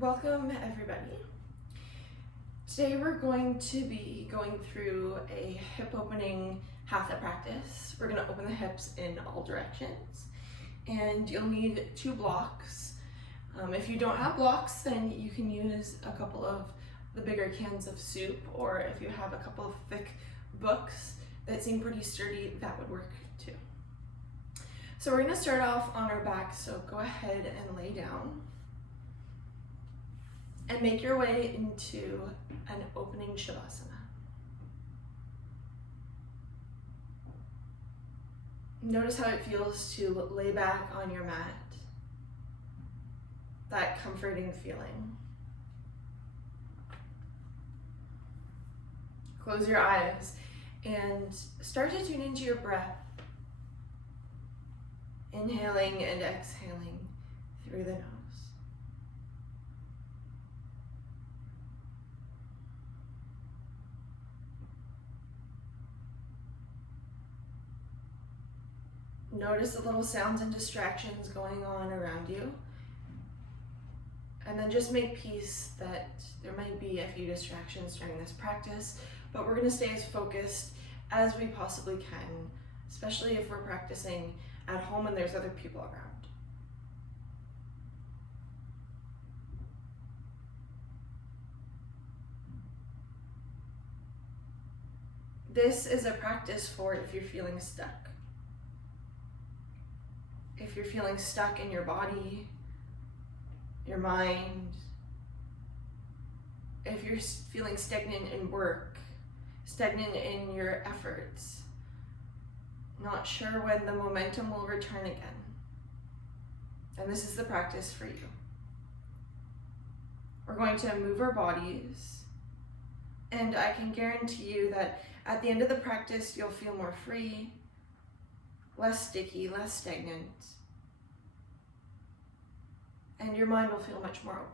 Welcome everybody. Today we're going to be going through a hip opening hatha practice. We're going to open the hips in all directions and you'll need 2 blocks. If you don't have blocks, then you can use a couple of the bigger cans of soup, or if you have a couple of thick books that seem pretty sturdy, that would work too. So we're going to start off on our back, so go ahead and lay down and make your way into an opening Shavasana. Notice how it feels to lay back on your mat, that comforting feeling. Close your eyes and start to tune into your breath, inhaling and exhaling through the nose. Notice the little sounds and distractions going on around you. And then just make peace that there might be a few distractions during this practice, but we're going to stay as focused as we possibly can, especially if we're practicing at home and there's other people around. This is a practice for if you're feeling stuck. If you're feeling stuck in your body, your mind, if you're feeling stagnant in work, stagnant in your efforts, not sure when the momentum will return again. And this is the practice for you. We're going to move our bodies, and I can guarantee you that at the end of the practice, you'll feel more free, less sticky, less stagnant, and your mind will feel much more open.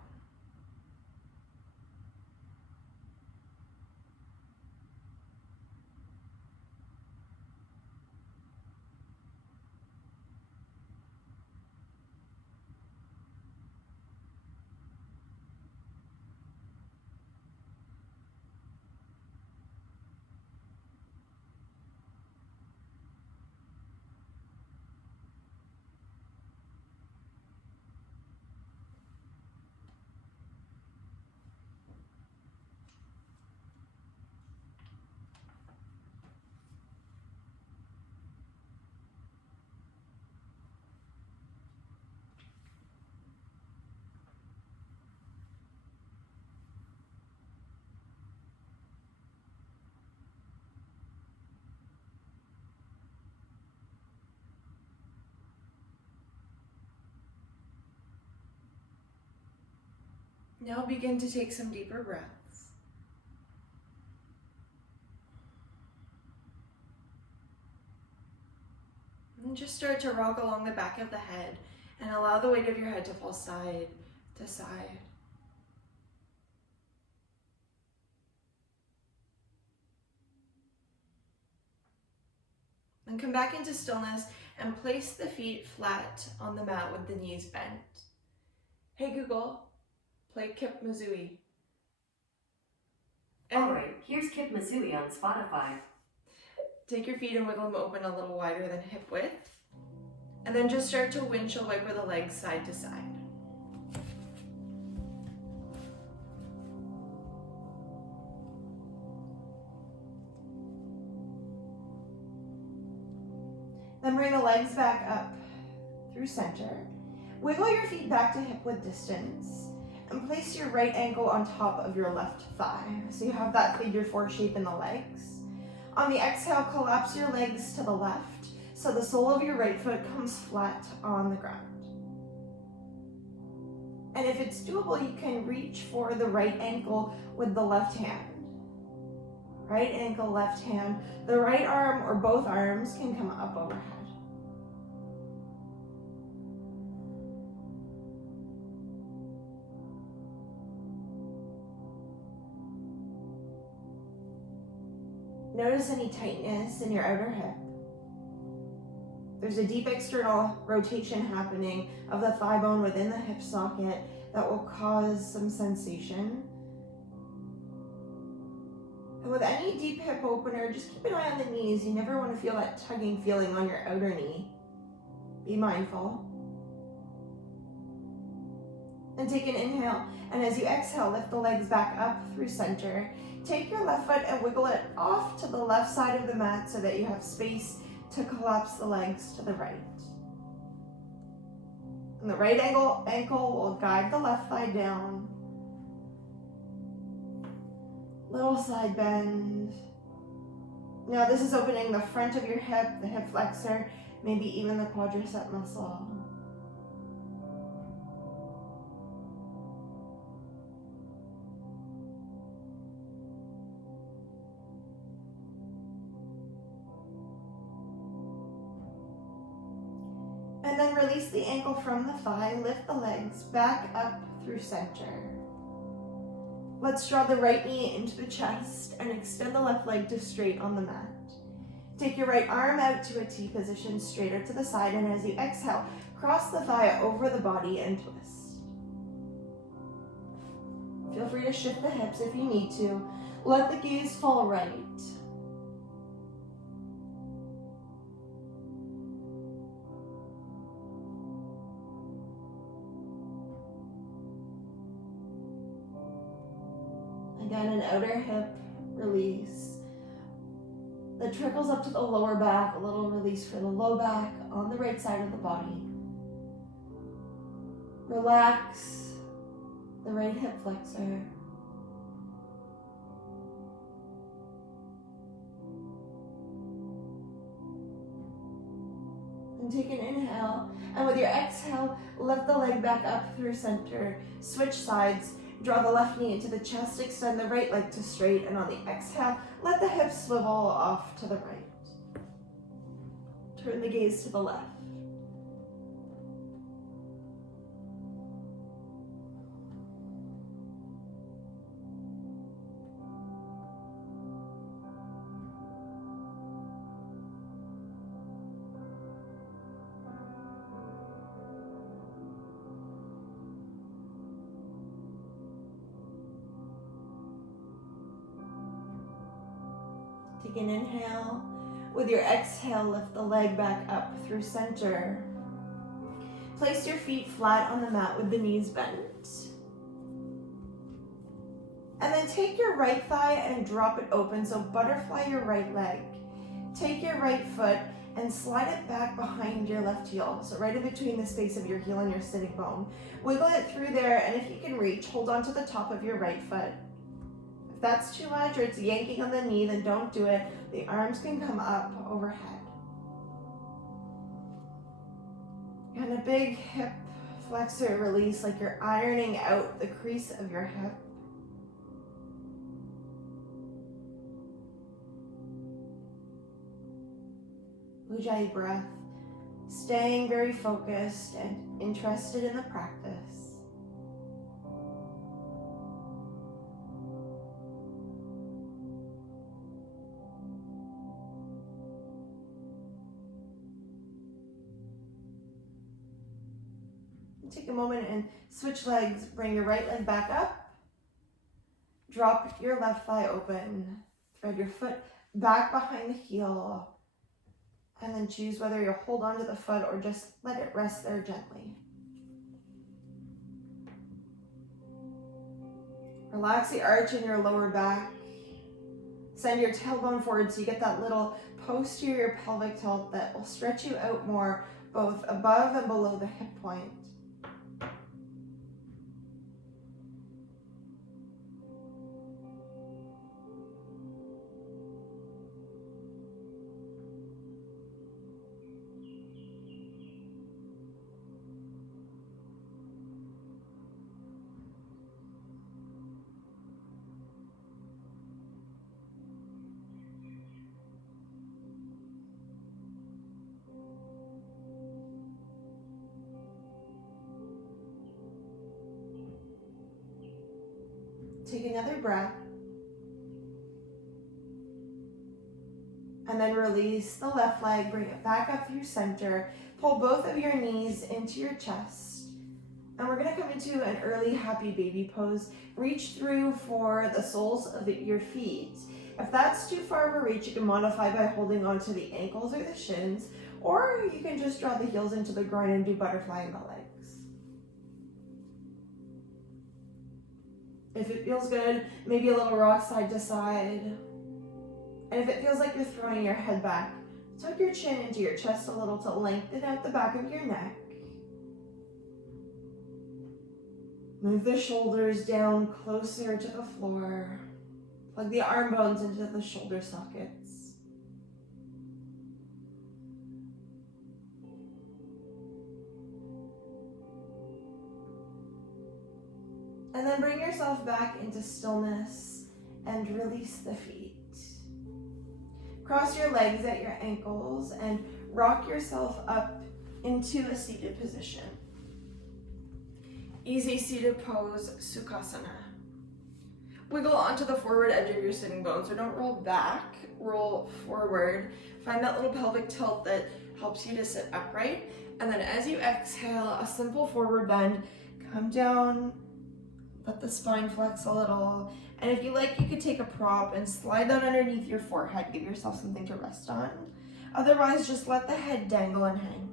Now begin to take some deeper breaths. And just start to rock along the back of the head and allow the weight of your head to fall side to side. And come back into stillness and place the feet flat on the mat with the knees bent. Hey Google, play Kip Mazui. Alright, here's Kip Mazui on Spotify. Take your feet and wiggle them open a little wider than hip width. And then just start to windshield wiper the legs side to side. Then bring the legs back up through center. Wiggle your feet back to hip width distance and place your right ankle on top of your left thigh. So you have that figure 4 shape in the legs. On the exhale, collapse your legs to the left so the sole of your right foot comes flat on the ground. And if it's doable, you can reach for the right ankle with the left hand. Right ankle, left hand. The right arm or both arms can come up overhead. Notice any tightness in your outer hip. There's a deep external rotation happening of the thigh bone within the hip socket that will cause some sensation. And with any deep hip opener, just keep an eye on the knees. You never want to feel that tugging feeling on your outer knee. Be mindful. And take an inhale, and as you exhale, lift the legs back up through center. Take your left foot and wiggle it off to the left side of the mat so that you have space to collapse the legs to the right. And the right ankle will guide the left thigh down. Little side bend. Now this is opening the front of your hip, the hip flexor, maybe even the quadricep muscle. And then release the ankle from the thigh, lift the legs back up through center. Let's draw the right knee into the chest and extend the left leg to straight on the mat. Take your right arm out to a T position, straighter to the side, and as you exhale, cross the thigh over the body and twist. Feel free to shift the hips if you need to. Let the gaze fall right. Again, an outer hip release that trickles up to the lower back, a little release for the low back on the right side of the body. Relax the right hip flexor. And take an inhale, and with your exhale, lift the leg back up through center. Switch sides. Draw the left knee into the chest, extend the right leg to straight, and on the exhale, let the hips swivel off to the right. Turn the gaze to the left. Take an inhale. With your exhale, lift the leg back up through center. Place your feet flat on the mat with the knees bent. And then take your right thigh and drop it open, so butterfly your right leg. Take your right foot and slide it back behind your left heel, so right in between the space of your heel and your sitting bone. Wiggle it through there, and if you can reach, hold on to the top of your right foot. If that's too much or it's yanking on the knee, then don't do it. The arms can come up overhead. And a big hip flexor release, like you're ironing out the crease of your hip. Ujjayi breath, staying very focused and interested in the practice. Take a moment and switch legs. Bring your right leg back up. Drop your left thigh open. Thread your foot back behind the heel. And then choose whether you'll hold onto the foot or just let it rest there gently. Relax the arch in your lower back. Send your tailbone forward so you get that little posterior pelvic tilt that will stretch you out more, both above and below the hip point. Take another breath. And then release the left leg, bring it back up through center. Pull both of your knees into your chest. And we're gonna come into an early happy baby pose. Reach through for the soles of your feet. If that's too far of a reach, you can modify by holding onto the ankles or the shins, or you can just draw the heels into the groin and do butterfly in the legs. If it feels good, maybe a little rock side to side. And if it feels like you're throwing your head back, tuck your chin into your chest a little to lengthen out the back of your neck. Move the shoulders down closer to the floor. Plug the arm bones into the shoulder sockets. And then bring yourself back into stillness and release the feet. Cross your legs at your ankles and rock yourself up into a seated position. Easy seated pose, Sukhasana. Wiggle onto the forward edge of your sitting bones, so don't roll back, roll forward. Find that little pelvic tilt that helps you to sit upright. And then as you exhale, a simple forward bend, come down, let the spine flex a little. And if you like, you could take a prop and slide that underneath your forehead, give yourself something to rest on. Otherwise, just let the head dangle and hang.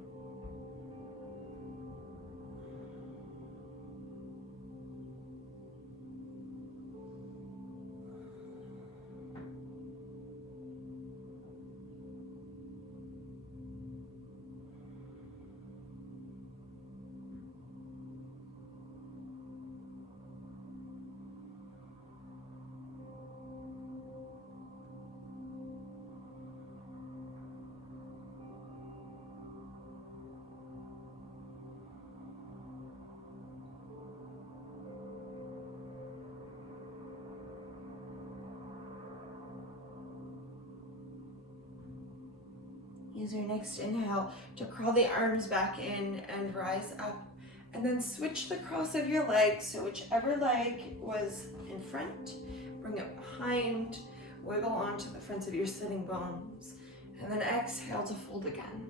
Use your next inhale to crawl the arms back in and rise up. And then switch the cross of your legs, so whichever leg was in front, bring it behind, wiggle onto the fronts of your sitting bones, and then exhale to fold again.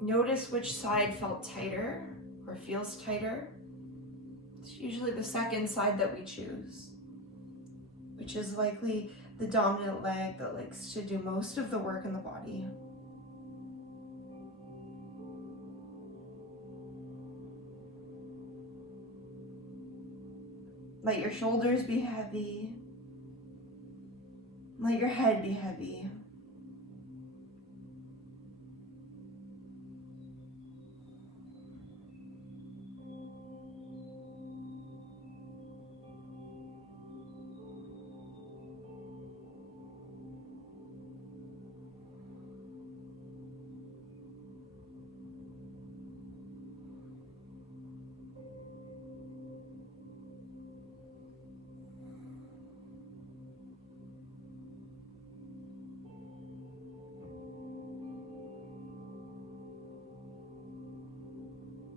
Notice which side felt tighter or feels tighter. It's usually the second side that we choose, which is likely the dominant leg that likes to do most of the work in the body. Let your shoulders be heavy. Let your head be heavy.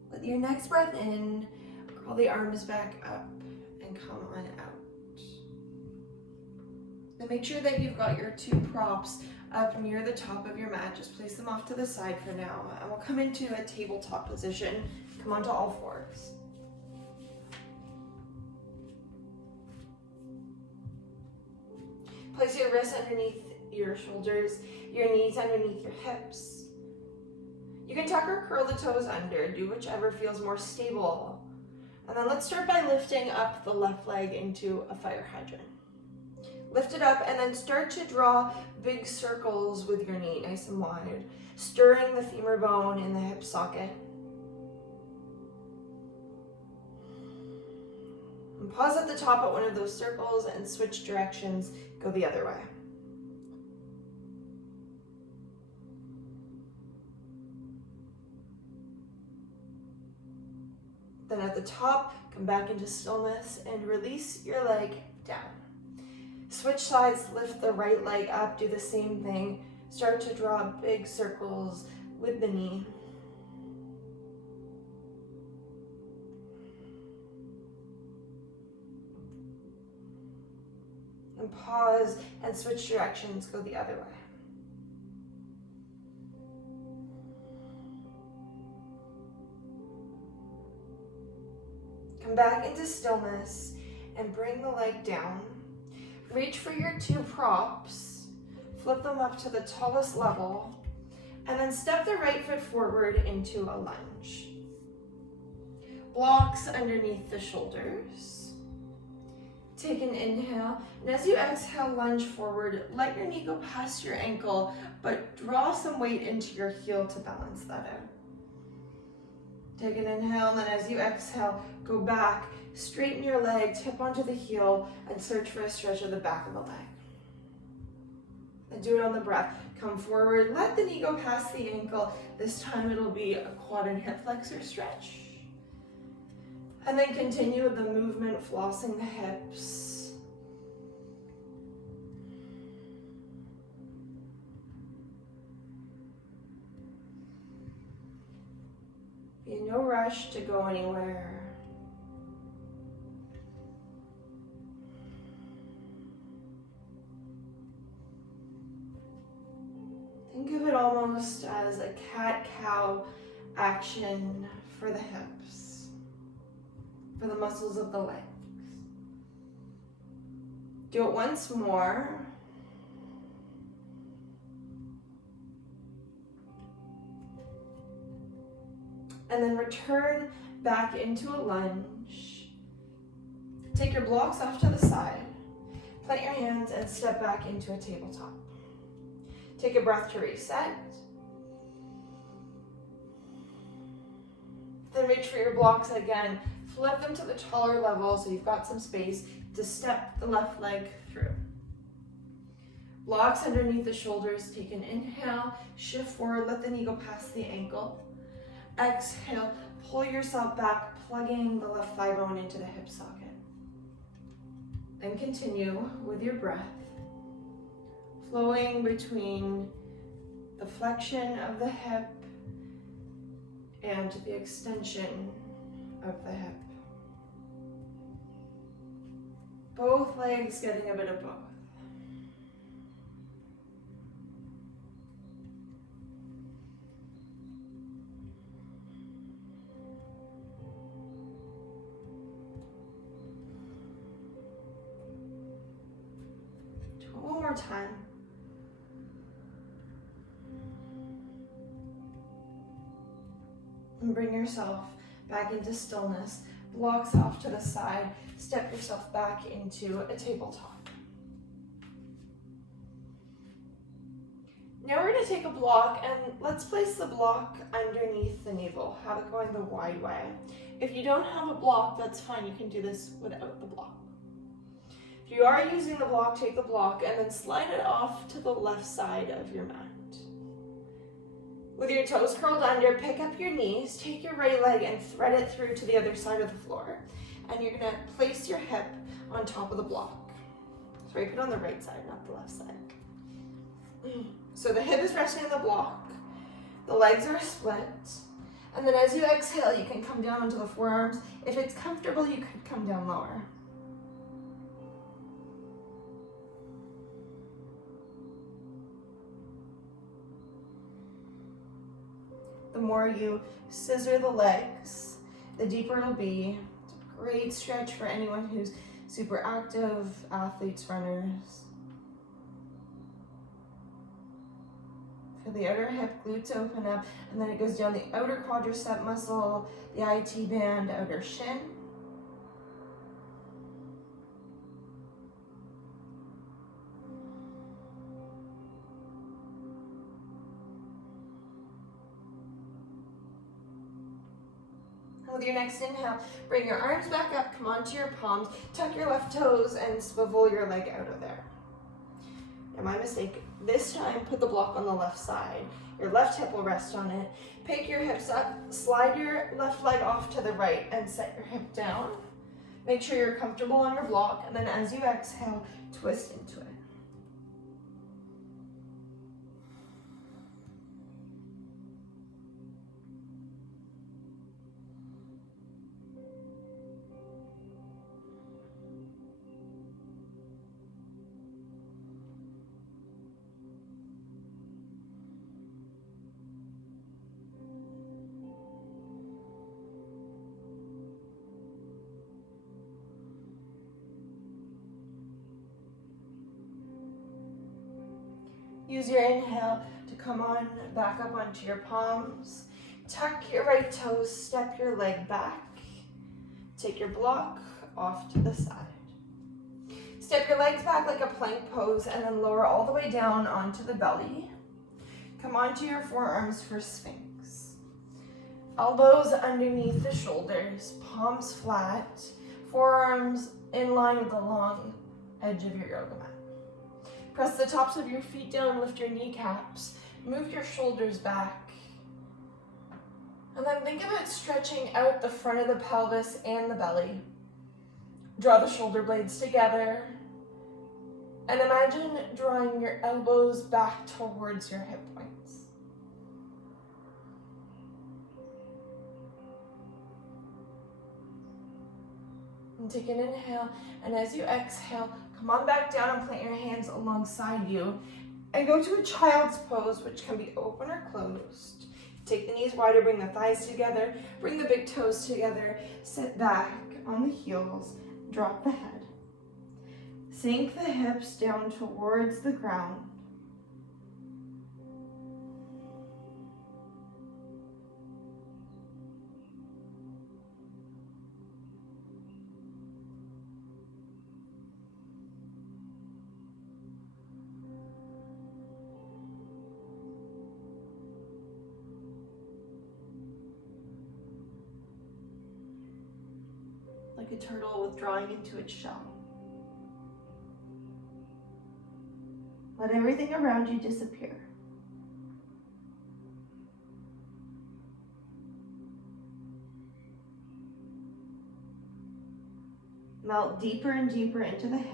With your next breath in, crawl the arms back up and come on out. Then make sure that you've got your two props up near the top of your mat. Just place them off to the side for now. And we'll come into a tabletop position. Come onto all fours. Place your wrists underneath your shoulders, your knees underneath your hips. You can tuck or curl the toes under, do whichever feels more stable. And then let's start by lifting up the left leg into a fire hydrant. Lift it up and then start to draw big circles with your knee, nice and wide, stirring the femur bone in the hip socket. And pause at the top at one of those circles and switch directions, go the other way. Then at the top, come back into stillness and release your leg down. Switch sides, lift the right leg up, do the same thing. Start to draw big circles with the knee. And pause and switch directions, go the other way. Come back into stillness and bring the leg down. Reach for your 2 props, flip them up to the tallest level, and then step the right foot forward into a lunge. Blocks underneath the shoulders. Take an inhale, and as you exhale, lunge forward. Let your knee go past your ankle, but draw some weight into your heel to balance that out. Take an inhale, and then as you exhale, go back, straighten your leg, tip onto the heel, and search for a stretch of the back of the leg. And do it on the breath. Come forward, let the knee go past the ankle. This time it'll be a quad and hip flexor stretch. And then continue with the movement, flossing the hips. Be in no rush to go anywhere. Think of it almost as a cat-cow action for the hips, for the muscles of the legs. Do it once more. And then return back into a lunge. Take your blocks off to the side. Plant your hands and step back into a tabletop. Take a breath to reset. Then reach for your blocks again. Flip them to the taller level so you've got some space to step the left leg through. Blocks underneath the shoulders. Take an inhale, shift forward, let the knee go past the ankle. Exhale, pull yourself back, plugging the left thigh bone into the hip socket. Then continue with your breath, flowing between the flexion of the hip and the extension of the hip. Both legs getting a bit of both. One more time. And bring yourself back into stillness. Blocks off to the side. Step yourself back into a tabletop. Now we're going to take a block and let's place the block underneath the navel. Have it going the wide way. If you don't have a block, that's fine. You can do this without the block. If you are using the block, take the block and then slide it off to the left side of your mat. With your toes curled under, pick up your knees, take your right leg and thread it through to the other side of the floor. And you're gonna place your hip on top of the block. Sorry, put it on the right side, not the left side. So the hip is resting on the block, the legs are split, and then as you exhale, you can come down onto the forearms. If it's comfortable, you could come down lower. The more you scissor the legs, the deeper it'll be. It's a great stretch for anyone who's super active, athletes, runners. Feel the outer hip glutes open up, and then it goes down the outer quadricep muscle, the IT band, outer shin. With your next inhale, bring your arms back up, come onto your palms, tuck your left toes and swivel your leg out of there. Now my mistake, this time put the block on the left side. Your left hip will rest on it. Pick your hips up, slide your left leg off to the right and set your hip down. Make sure you're comfortable on your block, and then as you exhale, twist into it. Use your inhale to come on back up onto your palms. Tuck your right toes, step your leg back. Take your block off to the side. Step your legs back like a plank pose and then lower all the way down onto the belly. Come onto your forearms for Sphinx. Elbows underneath the shoulders, palms flat, forearms in line with the long edge of your yoga mat. Press the tops of your feet down, lift your kneecaps, move your shoulders back. And then think about stretching out the front of the pelvis and the belly. Draw the shoulder blades together. And imagine drawing your elbows back towards your hip points. And take an inhale, and as you exhale, come on back down and plant your hands alongside you. And go to a child's pose, which can be open or closed. Take the knees wider, bring the thighs together, bring the big toes together, sit back on the heels, drop the head. Sink the hips down towards the ground. Like a turtle withdrawing into its shell. Let everything around you disappear. Melt deeper and deeper into the hips.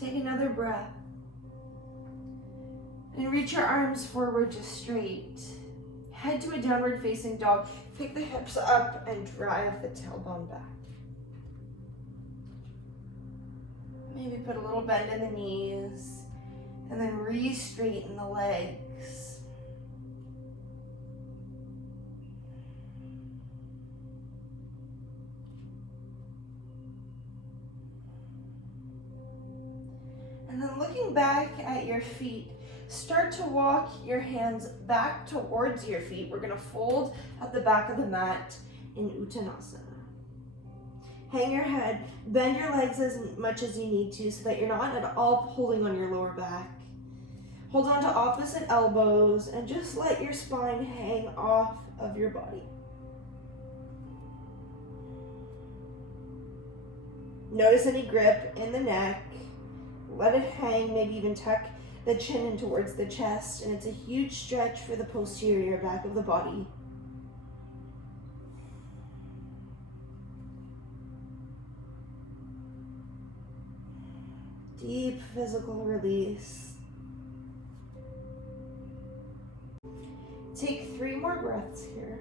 Take another breath. And reach your arms forward just straight. Head to a downward facing dog. Pick the hips up and drive the tailbone back. Maybe put a little bend in the knees and then re-straighten the legs. And then looking back at your feet, start to walk your hands back towards your feet. We're gonna fold at the back of the mat in Uttanasana. Hang your head, bend your legs as much as you need to so that you're not at all pulling on your lower back. Hold on to opposite elbows and just let your spine hang off of your body. Notice any grip in the neck. Let it hang, maybe even tuck the chin in towards the chest, and it's a huge stretch for the posterior back of the body. Deep physical release. Take 3 more breaths here.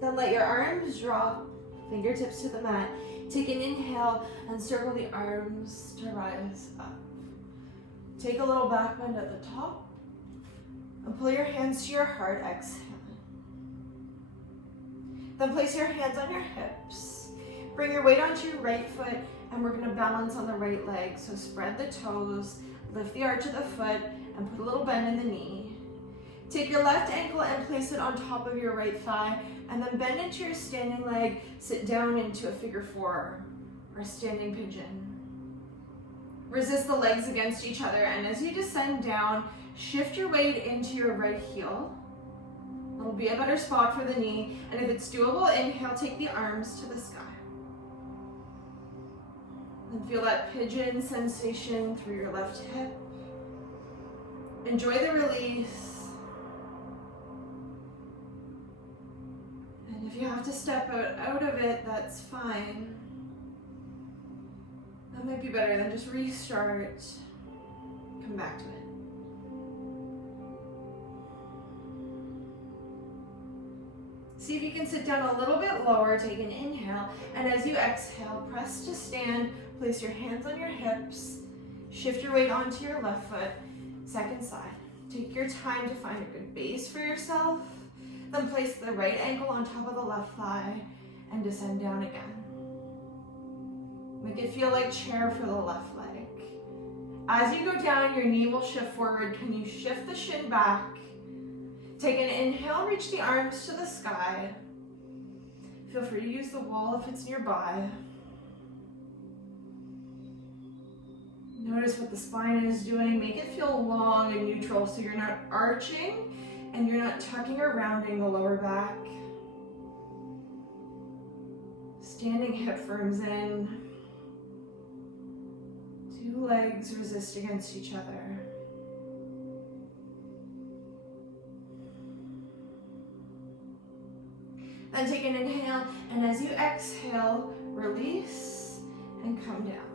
Then let your arms drop, fingertips to the mat. Take an inhale and circle the arms to rise up. Take a little back bend at the top and pull your hands to your heart, exhale. Then place your hands on your hips. Bring your weight onto your right foot and we're gonna balance on the right leg. So spread the toes, lift the arch of the foot and put a little bend in the knee. Take your left ankle and place it on top of your right thigh and then bend into your standing leg, sit down into a figure 4 or standing pigeon. Resist the legs against each other, and as you descend down, shift your weight into your right heel. It'll be a better spot for the knee, and if it's doable, inhale, take the arms to the sky. And feel that pigeon sensation through your left hip. Enjoy the release. And if you have to step out of it, that's fine. That might be better than just restart. Come back to it. See if you can sit down a little bit lower, take an inhale, and as you exhale, press to stand, place your hands on your hips, shift your weight onto your left foot, second side. Take your time to find a good base for yourself, then place the right ankle on top of the left thigh and descend down again. Make it feel like chair for the left leg. As you go down, your knee will shift forward. Can you shift the shin back? Take an inhale, reach the arms to the sky. Feel free to use the wall if it's nearby. Notice what the spine is doing. Make it feel long and neutral so you're not arching and you're not tucking or rounding the lower back. Standing hip firms in. Two legs resist against each other. Then take an inhale, and as you exhale, release and come down.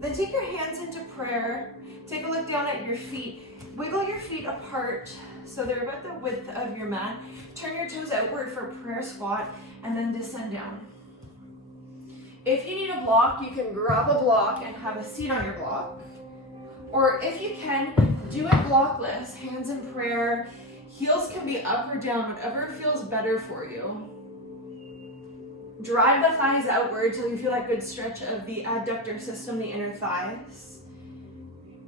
Then take your hands into prayer. Take a look down at your feet. Wiggle your feet apart so they're about the width of your mat. Turn your toes outward for prayer squat, and then descend down. If you need a block, you can grab a block and have a seat on your block. Or if you can, do it blockless, hands in prayer. Heels can be up or down, whatever feels better for you. Drive the thighs outward till you feel that good stretch of the adductor system, the inner thighs.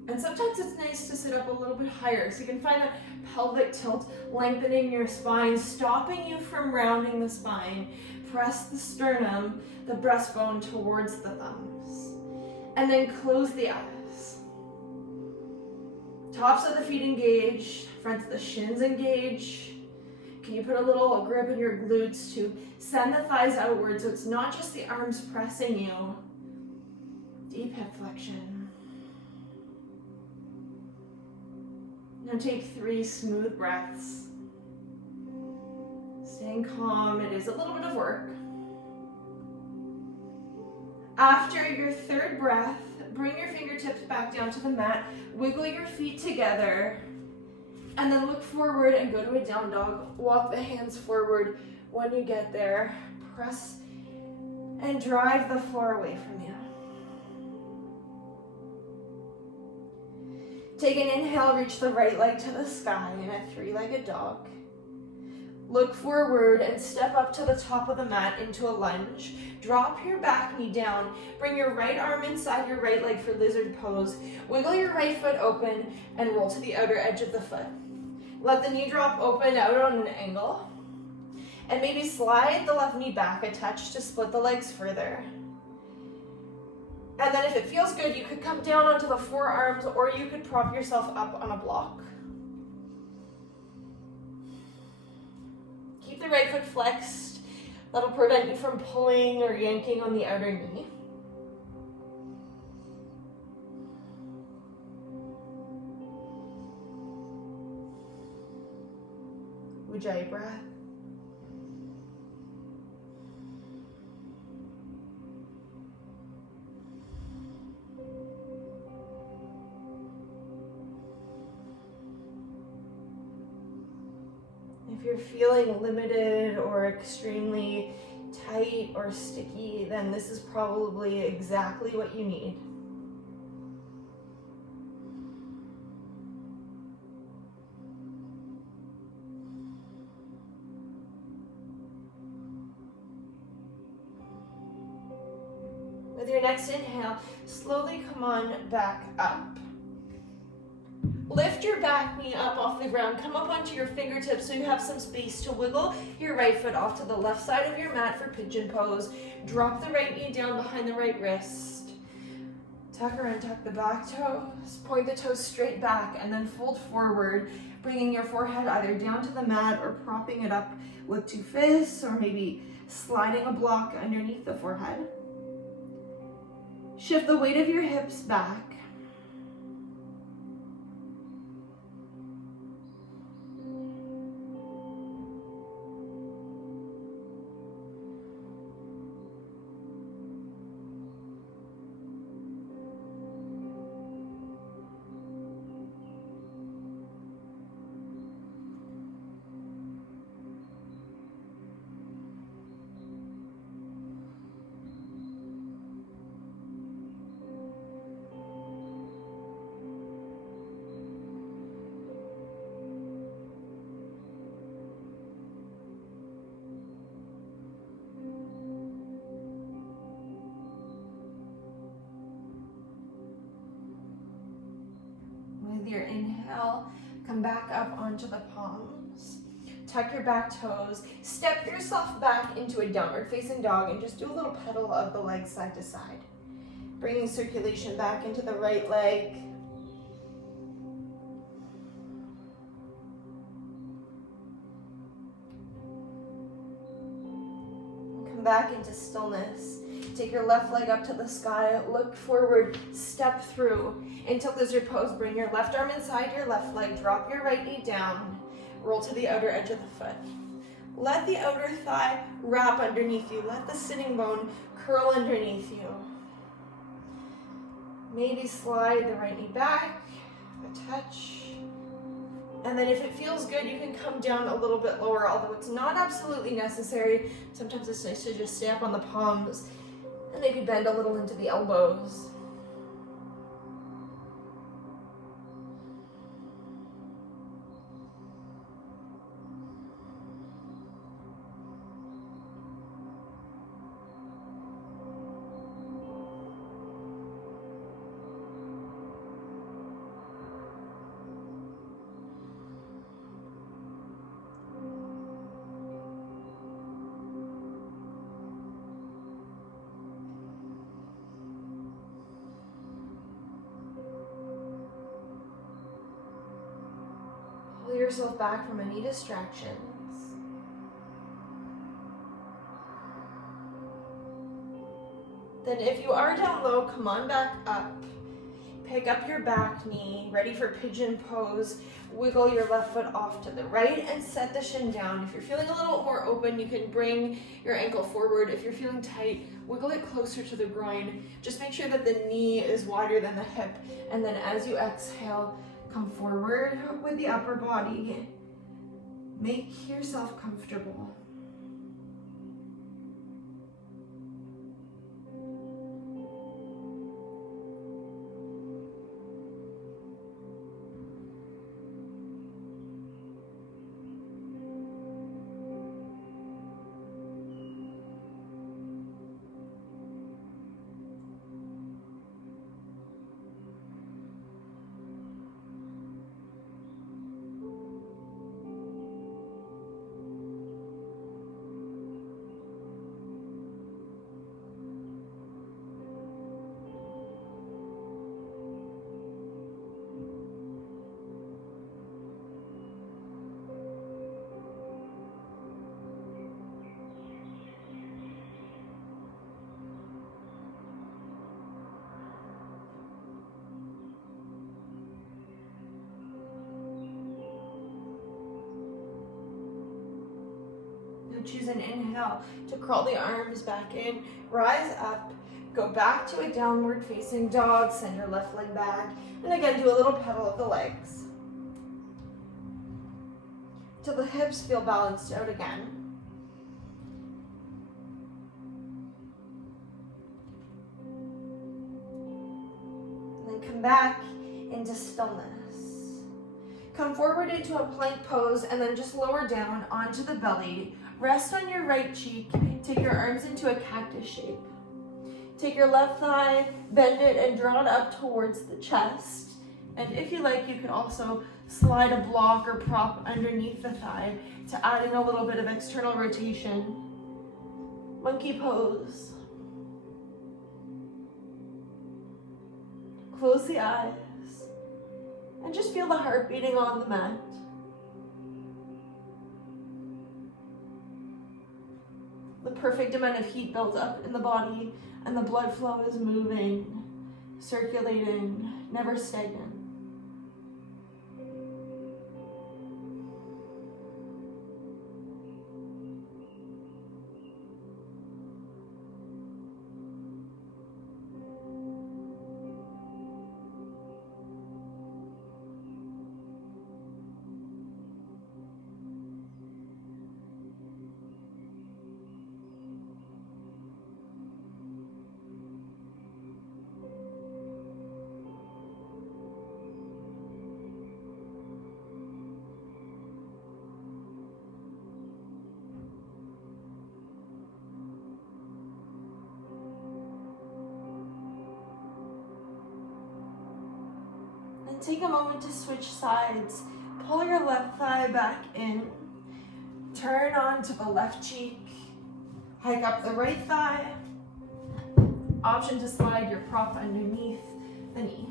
And sometimes it's nice to sit up a little bit higher so you can find that pelvic tilt, lengthening your spine, stopping you from rounding the spine. Press the sternum, the breastbone towards the thumbs. And then close the eyes. Tops of the feet engaged, fronts of the shins engaged. Can you put a little grip in your glutes to send the thighs outward so it's not just the arms pressing you. Deep hip flexion. Now take 3 smooth breaths. Staying calm, it is a little bit of work. After your third breath, bring your fingertips back down to the mat, wiggle your feet together, and then look forward and go to a down dog. Walk the hands forward. When you get there, press and drive the floor away from you. Take an inhale, reach the right leg to the sky in a 3-legged dog. Look forward and step up to the top of the mat into a lunge. Drop your back knee down. Bring your right arm inside your right leg for lizard pose. Wiggle your right foot open and roll to the outer edge of the foot. Let the knee drop open out on an angle. And maybe slide the left knee back a touch to split the legs further. And then if it feels good, you could come down onto the forearms or you could prop yourself up on a block. Keep the right foot flexed. That'll prevent you from pulling or yanking on the outer knee. Ujjayi breath. If you're feeling limited or extremely tight or sticky, then this is probably exactly what you need. With your next inhale, slowly come on back up. Lift your back knee up off the ground. Come up onto your fingertips so you have some space to wiggle your right foot off to the left side of your mat for pigeon pose. Drop the right knee down behind the right wrist. Tuck or untuck the back toes, point the toes straight back, and then fold forward, bringing your forehead either down to the mat or propping it up with two fists, or maybe sliding a block underneath the forehead. Shift the weight of your hips back. With your inhale, come back up onto the palms. Tuck your back toes. Step yourself back into a downward facing dog and just do a little pedal of the legs side to side. Bringing circulation back into the right leg. Come back into stillness. Take your left leg up to the sky, look forward, step through into lizard pose. Bring your left arm inside your left leg, drop your right knee down, roll to the outer edge of the foot. Let the outer thigh wrap underneath you. Let the sitting bone curl underneath you. Maybe slide the right knee back, a touch. And then if it feels good, you can come down a little bit lower, although it's not absolutely necessary. Sometimes it's nice to just stay up on the palms and maybe bend a little into the elbows. Pull yourself back from any distractions. Then if you are down low, come on back up. Pick up your back knee, ready for pigeon pose. Wiggle your left foot off to the right and set the shin down. If you're feeling a little more open, you can bring your ankle forward. If you're feeling tight, wiggle it closer to the groin. Just make sure that the knee is wider than the hip. And then as you exhale, come forward with the upper body. Make yourself comfortable. Choose an inhale to crawl the arms back in, rise up, go back to a downward facing dog, send your left leg back, and again do a little pedal of the legs till the hips feel balanced out again. And then come back into stillness. Come forward into a plank pose and then just lower down onto the belly. Rest on your right cheek. Take your arms into a cactus shape. Take your left thigh, bend it, and draw it up towards the chest. And if you like, you can also slide a block or prop underneath the thigh to add in a little bit of external rotation. Monkey pose. Close the eyes and just feel the heart beating on the mat. The perfect amount of heat built up in the body and the blood flow is moving, circulating, never stagnant. Take a moment to switch sides. Pull your left thigh back in. Turn onto the left cheek. Hike up the right thigh. Option to slide your prop underneath the knee.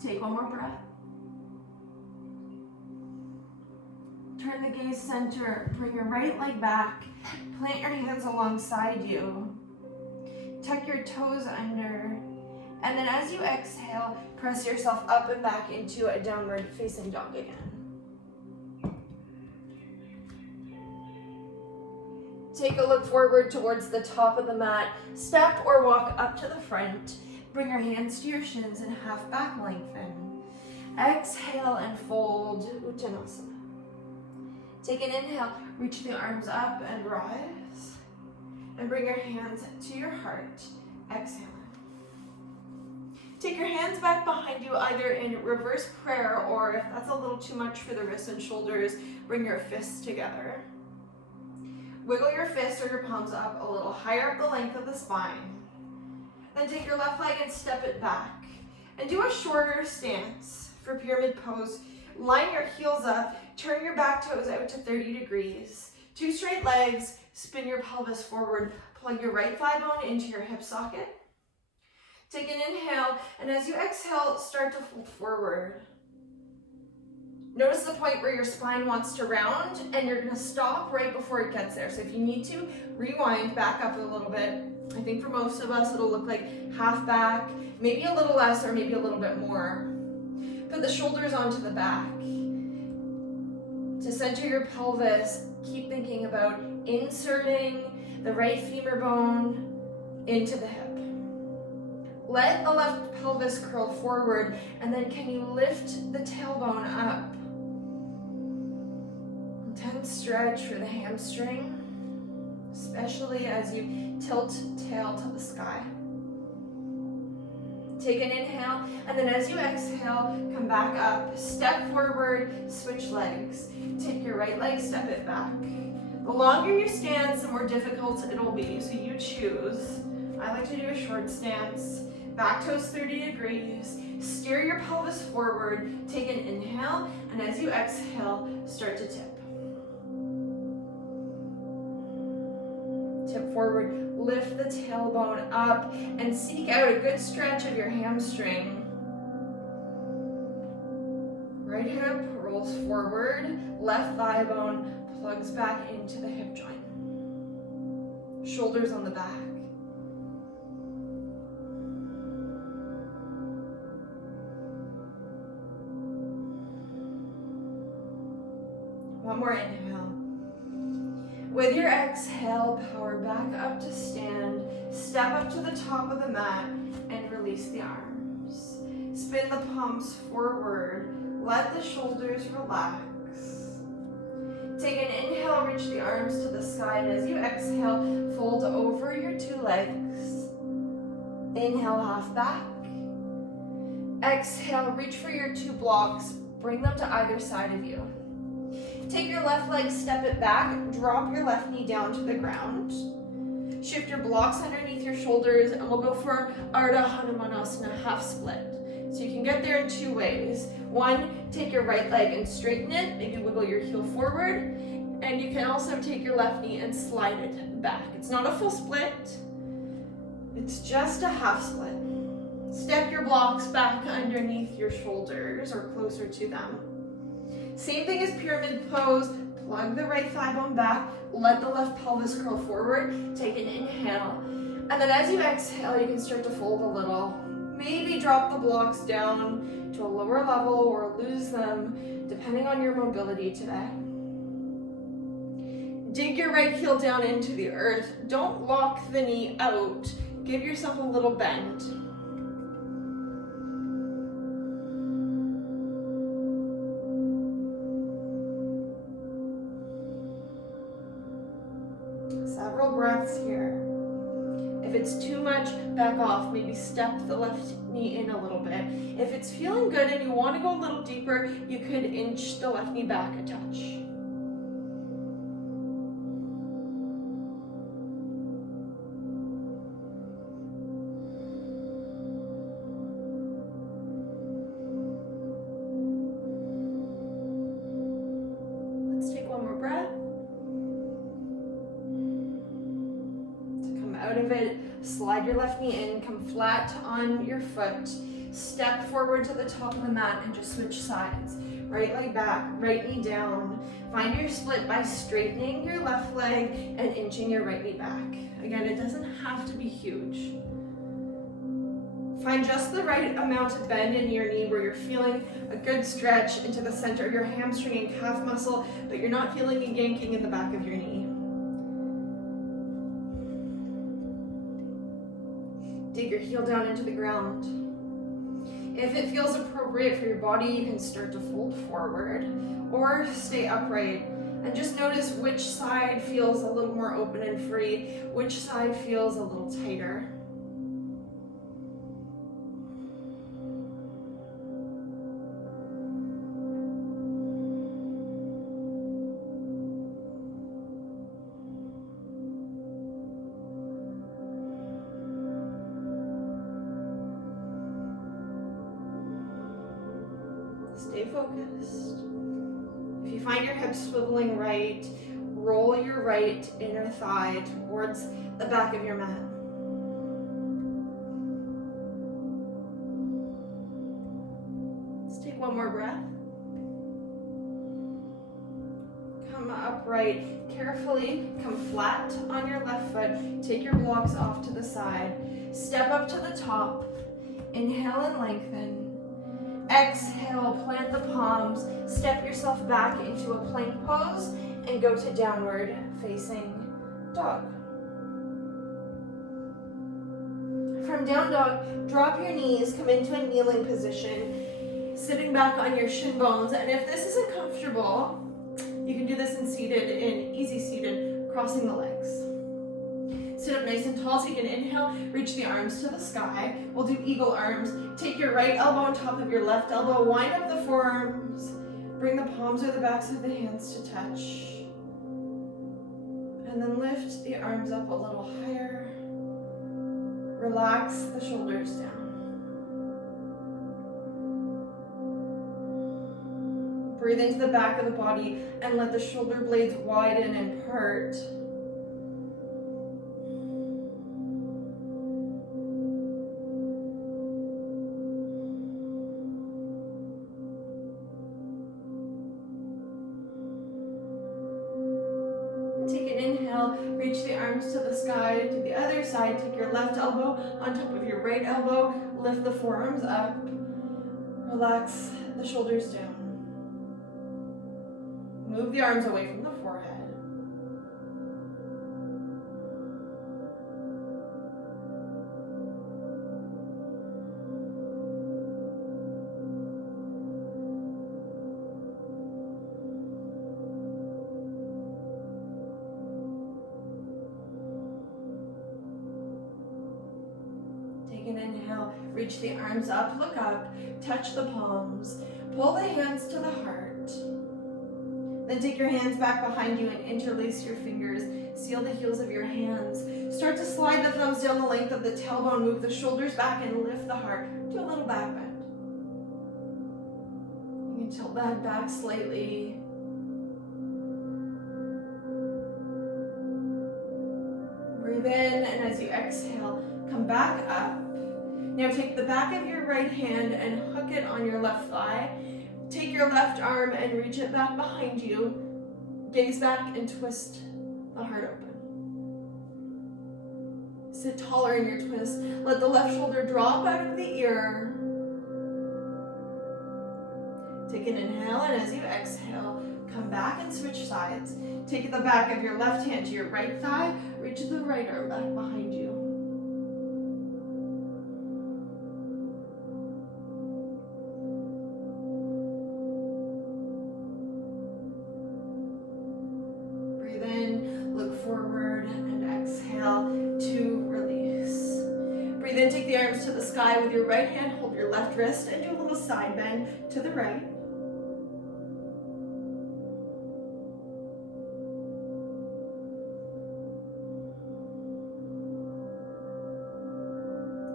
Take one more breath. Turn the gaze center. Bring your right leg back. Plant your hands alongside you. Tuck your toes under. And then as you exhale, press yourself up and back into a downward facing dog again. Take a look forward towards the top of the mat. Step or walk up to the front. Bring your hands to your shins and half back lengthen. Exhale and fold Uttanasana. Take an inhale, reach the arms up and rise. And bring your hands to your heart. Exhale. Take your hands back behind you either in reverse prayer or if that's a little too much for the wrists and shoulders, bring your fists together. Wiggle your fists or your palms up a little higher up the length of the spine. Then take your left leg and step it back. And do a shorter stance for pyramid pose. Line your heels up, turn your back toes out to 30 degrees. Two straight legs, spin your pelvis forward. Plug your right thigh bone into your hip socket. Take an inhale, and as you exhale, start to fold forward. Notice the point where your spine wants to round, and you're gonna stop right before it gets there. So if you need to, rewind, back up a little bit. I think for most of us, it'll look like half back, maybe a little less or maybe a little bit more. Put the shoulders onto the back. To center your pelvis, keep thinking about inserting the right femur bone into the hip. Let the left pelvis curl forward, and then can you lift the tailbone up? Intense stretch for the hamstring, especially as you tilt tail to the sky. Take an inhale, and then as you exhale, come back up. Step forward, switch legs. Take your right leg, step it back. The longer you stand, the more difficult it'll be, so you choose. I like to do a short stance. Back toes 30 degrees. Steer your pelvis forward. Take an inhale, and as you exhale, start to tip. Tip forward, lift the tailbone up, and seek out a good stretch of your hamstring. Right hip rolls forward, left thigh bone plugs back into the hip joint. Shoulders on the back. One more inhale. With your exhale, power back up to stand. Step up to the top of the mat and release the arms. Spin the palms forward. Let the shoulders relax. Take an inhale, reach the arms to the sky, and as you exhale, fold over your two legs. Inhale, half back. Exhale, reach for your two blocks. Bring them to either side of you. Take your left leg, step it back, drop your left knee down to the ground. Shift your blocks underneath your shoulders, and we'll go for Ardha Hanumanasana, half split. So you can get there in two ways. One, take your right leg and straighten it, maybe wiggle your heel forward, and you can also take your left knee and slide it back. It's not a full split, it's just a half split. Step your blocks back underneath your shoulders or closer to them. Same thing as pyramid pose. Plug the right thigh bone back, let the left pelvis curl forward, take an inhale, and then as you exhale, you can start to fold a little. Maybe drop the blocks down to a lower level or lose them, depending on your mobility today. Dig your right heel down into the earth. Don't lock the knee out. Give yourself a little bend. Several breaths here. If it's too much, back off. Maybe step the left knee in a little bit. If it's feeling good and you want to go a little deeper, you could inch the left knee back a touch. Let's take one more breath. Out of it, slide your left knee in, come flat on your foot, step forward to the top of the mat and just switch sides. Right leg back, right knee down. Find your split by straightening your left leg and inching your right knee back. Again, it doesn't have to be huge. Find just the right amount of bend in your knee where you're feeling a good stretch into the center of your hamstring and calf muscle, but you're not feeling a yanking in the back of your knee. Dig your heel down into the ground. If it feels appropriate for your body, you can start to fold forward or stay upright and just notice which side feels a little more open and free, which side feels a little tighter. Stay focused. If you find your hips swiveling right, roll your right inner thigh towards the back of your mat. Let's take one more breath. Come upright. Carefully come flat on your left foot. Take your blocks off to the side. Step up to the top. Inhale and lengthen. Exhale, plant the palms, step yourself back into a plank pose, and go to downward facing dog. From down dog, drop your knees, come into a kneeling position, sitting back on your shin bones, and if this isn't comfortable, you can do this in easy seated, crossing the legs. Sit up nice and tall so you can inhale, reach the arms to the sky. We'll do eagle arms. Take your right elbow on top of your left elbow, wind up the forearms, bring the palms or the backs of the hands to touch. And then lift the arms up a little higher. Relax the shoulders down. Breathe into the back of the body and let the shoulder blades widen and part. Reach the arms to the sky, to the other side. Take your left elbow on top of your right elbow. Lift the forearms up. Relax the shoulders down. Move the arms away from the forehead. Take an inhale, reach the arms up, look up, touch the palms, pull the hands to the heart. Then take your hands back behind you and interlace your fingers. Seal the heels of your hands. Start to slide the thumbs down the length of the tailbone. Move the shoulders back and lift the heart. Do a little back bend. You can tilt that back slightly. Breathe in, and as you exhale, come back up. Now take the back of your right hand and hook it on your left thigh. Take your left arm and reach it back behind you. Gaze back and twist the heart open. Sit taller in your twist. Let the left shoulder drop out of the ear. Take an inhale, and as you exhale, come back and switch sides. Take the back of your left hand to your right thigh. Reach the right arm back behind you. Forward and exhale to release. Breathe in, take the arms to the sky with your right hand, hold your left wrist and do a little side bend to the right.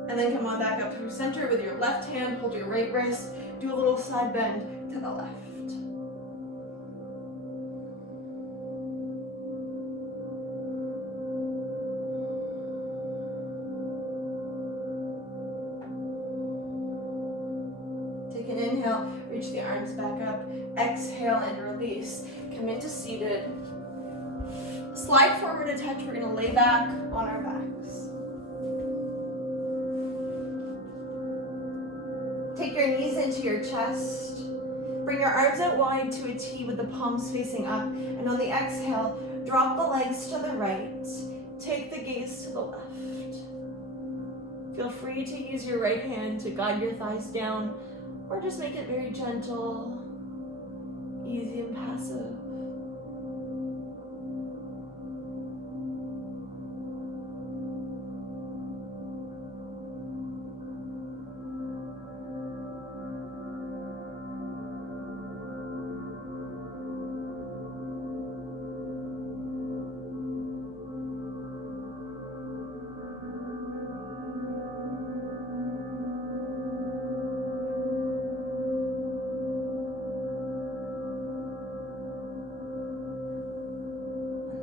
And then come on back up through center with your left hand, hold your right wrist, do a little side bend to the left. Inhale, reach the arms back up. Exhale and release. Come into seated. Slide forward a touch. We're going to lay back on our backs. Take your knees into your chest. Bring your arms out wide to a T with the palms facing up. And on the exhale, drop the legs to the right. Take the gaze to the left. Feel free to use your right hand to guide your thighs down, or just make it very gentle, easy and passive.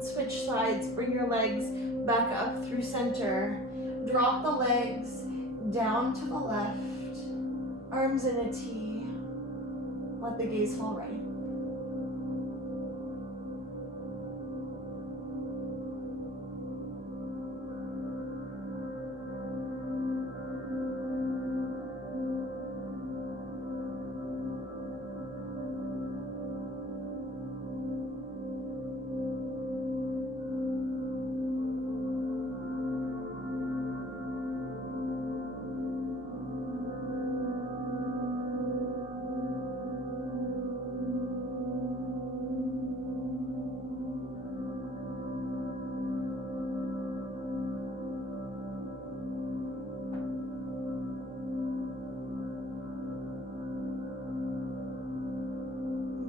Switch sides, bring your legs back up through center. Drop the legs down to the left, arms in a T. Let the gaze fall right.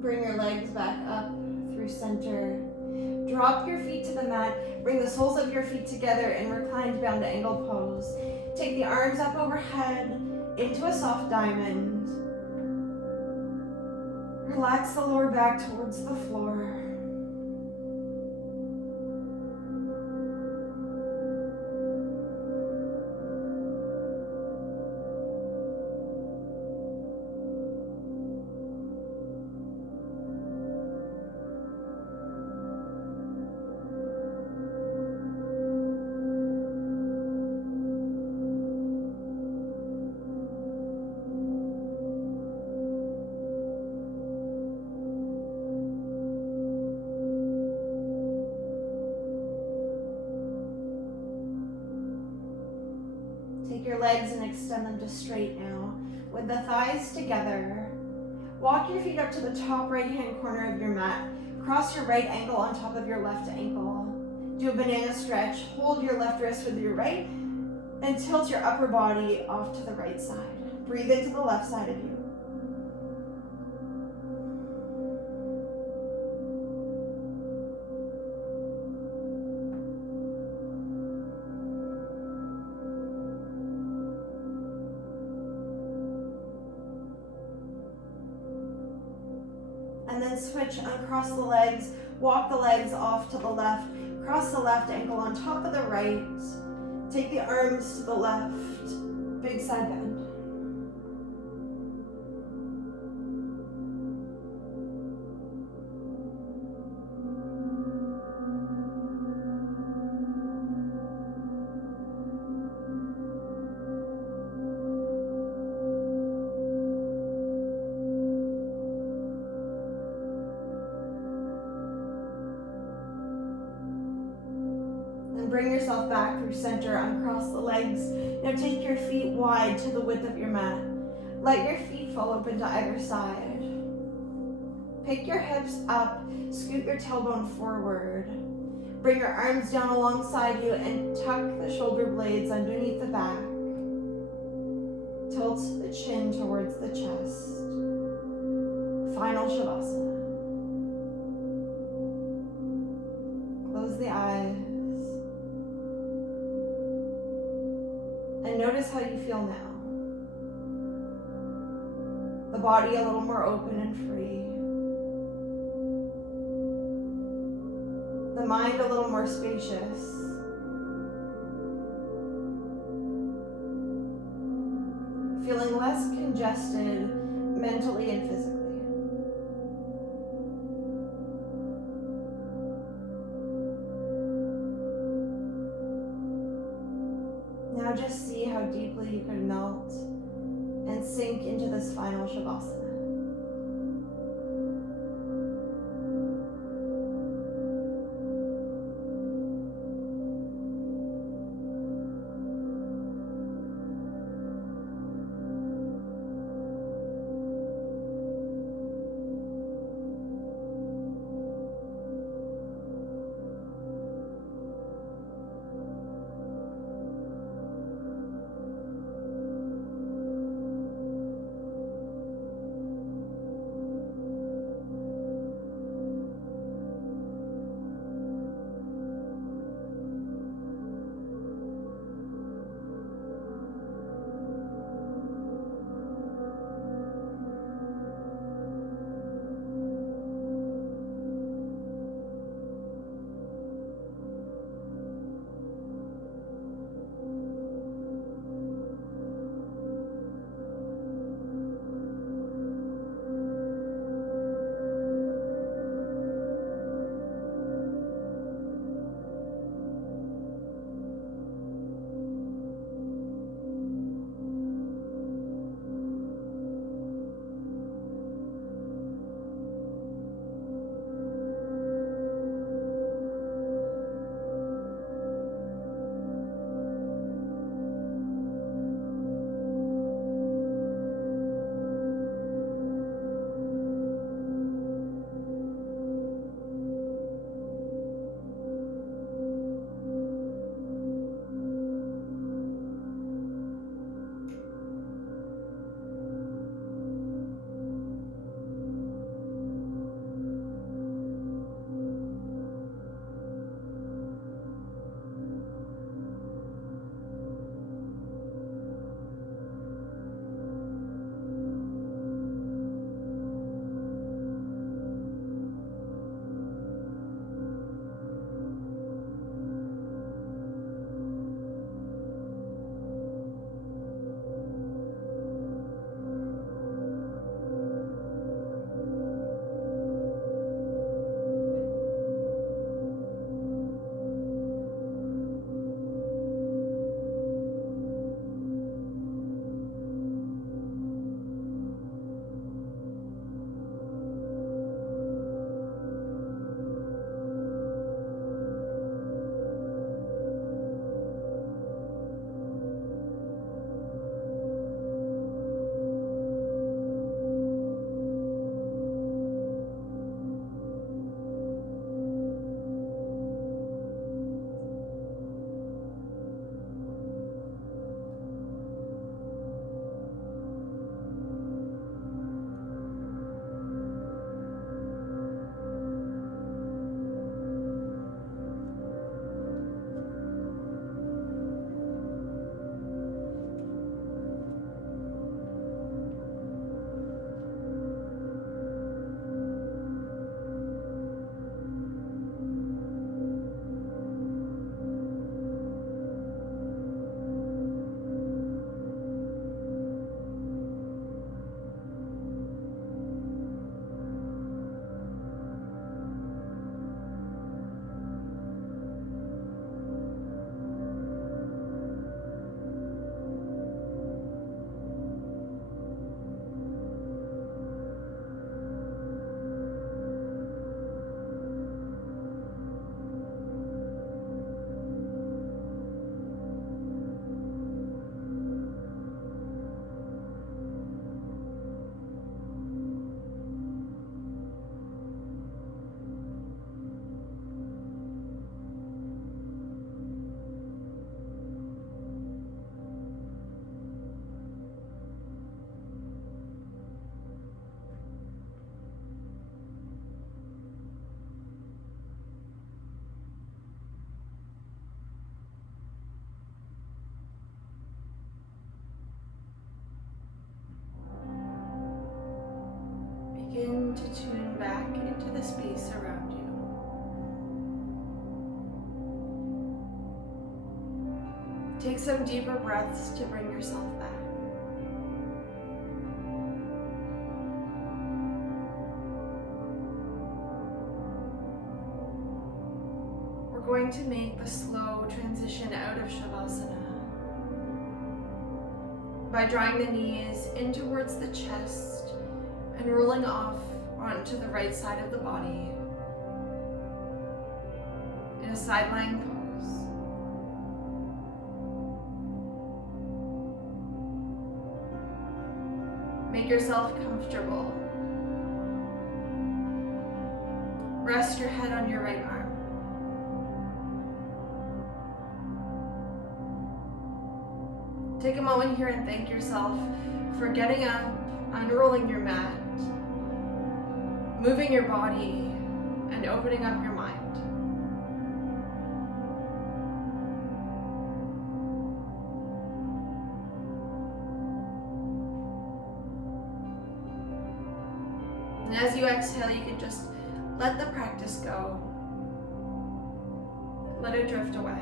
Bring your legs back up through center. Drop your feet to the mat. Bring the soles of your feet together in reclined bound angle pose. Take the arms up overhead into a soft diamond. Relax the lower back towards the floor. Take your legs and extend them to straight now. With the thighs together, walk your feet up to the top right-hand corner of your mat. Cross your right ankle on top of your left ankle. Do a banana stretch. Hold your left wrist with your right and tilt your upper body off to the right side. Breathe into the left side of you. And then switch, uncross the legs, walk the legs off to the left, cross the left ankle on top of the right, take the arms to the left, big side bend. Bring yourself back through center, uncross the legs. Now take your feet wide to the width of your mat. Let your feet fall open to either side. Pick your hips up, scoot your tailbone forward. Bring your arms down alongside you and tuck the shoulder blades underneath the back. Tilt the chin towards the chest. Final Shavasana. Close the eyes. And notice how you feel now. The body a little more open and free. The mind a little more spacious. Feeling less congested mentally and physically. Now just see how deeply you can melt and sink into this final Shavasana. Take some deeper breaths to bring yourself back. We're going to make the slow transition out of Shavasana by drawing the knees in towards the chest and rolling off onto the right side of the body in a side lying pose. Make yourself comfortable. Rest your head on your right arm. Take a moment here and thank yourself for getting up, unrolling your mat, moving your body, and opening up your mind. And as you exhale, you can just let the practice go. Let it drift away.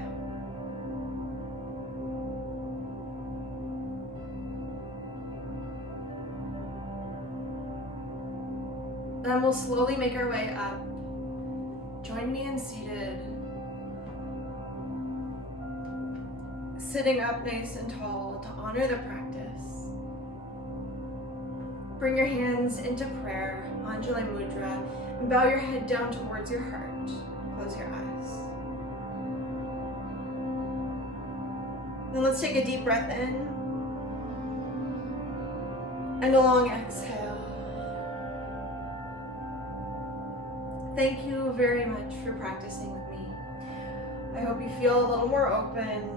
Then we'll slowly make our way up. Join me in seated. Sitting up nice and tall to honor the practice. Bring your hands into prayer, Anjali Mudra, and bow your head down towards your heart. Close your eyes. Then let's take a deep breath in and a long exhale. Thank you very much for practicing with me. I hope you feel a little more open,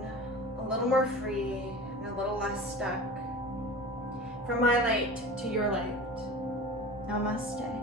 a little more free, and a little less stuck. From my light to your light. Namaste.